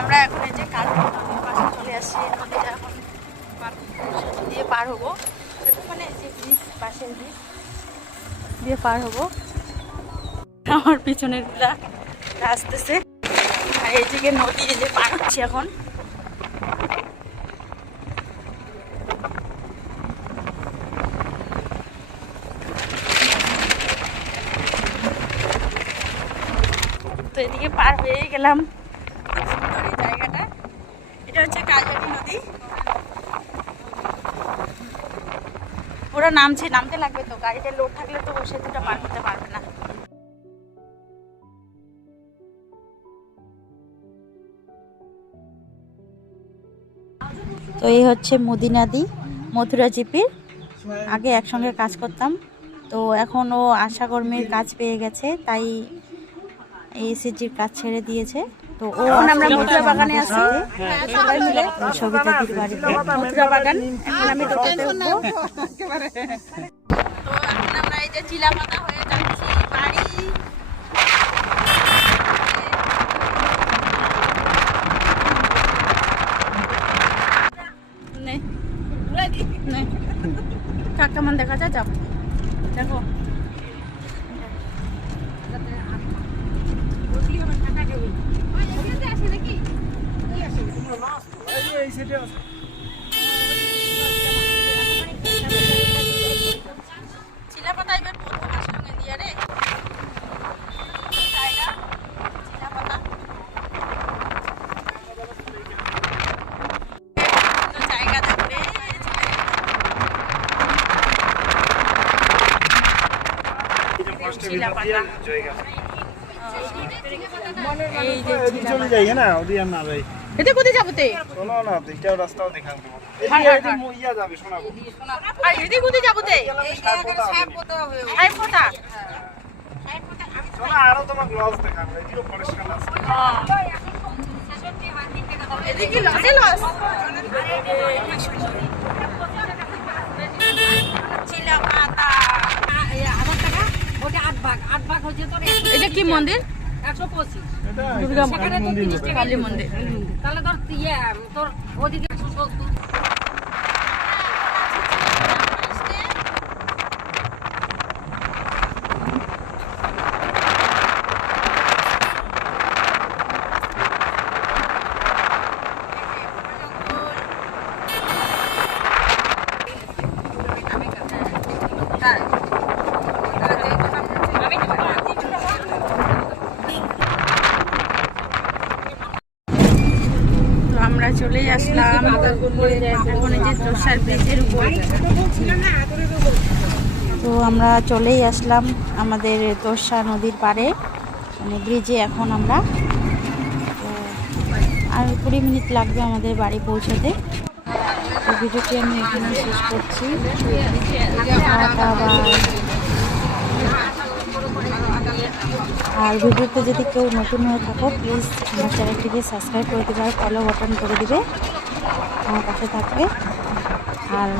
আমরা এখন এই যে কালপুর পাশে চলে আসছি। নদীটা এখন দিয়ে পার হবো, মানে যে ব্রিজ, পাশের ব্রিজ দিয়ে পার হবো। আমার পিছনের গুলা আসতেছে আর এইদিকে নদী যে পার হচ্ছে এখন। তো এদিকে পার হয়ে গেলাম। জায়গাটা এটা হচ্ছে কালজাটি নদী। ওরা নামতে লাগবে, তো গাড়িতে লোড থাকলে তো সেতুটা পার করতে পারবে না। তো এই হচ্ছে মদিনাদি মথুরা জিপির। আগে একসঙ্গে কাজ করতাম, তো এখন ও আশা কর্মীর কাজ পেয়ে গেছে, তাই এসএসজির কাজ ছেড়ে দিয়েছে। তো ও আমরা মথুরা বাগানে আছি সবাই মিলে, সবিতাদির বাড়িতে মথুরা বাগান। এখন আমি টোটোতে উঠবো। তো এখন আমরা এই যে চিলাপাতা হয়ে যাচ্ছি বাড়ি। কাক কেমন দেখা যায়, যাবো দেখো। চিলাপাতা এবার প্রথম আসলে দিয়া রে চিলাপাতা জায়গা থাকবে। কোথায় যাবো? এটা কি মন্দির? 125 দুর্গা কালী মন্দির। তাহলে তোর ওদিকে 170। আমরা চলে আসলাম এখন এই যে তোষার ব্রিজের উপর। তো আমরা চলেই আসলাম আমাদের তোষা নদীর পাড়ে, মানে ব্রিজে। এখন আমরা আর 20 মিনিট লাগবে আমাদের বাড়ি পৌঁছাতে। তো ভিডিওটি আমি এখানে শেষ করছি। আর ভিডিওতে যদি কেউ নতুন হয়ে থাকো, প্লিজ আমার চ্যানেলটিকে সাবস্ক্রাইব করে দিবে আর ফলো বাটন করে দিবে, আমার পাশে থাকবে। আর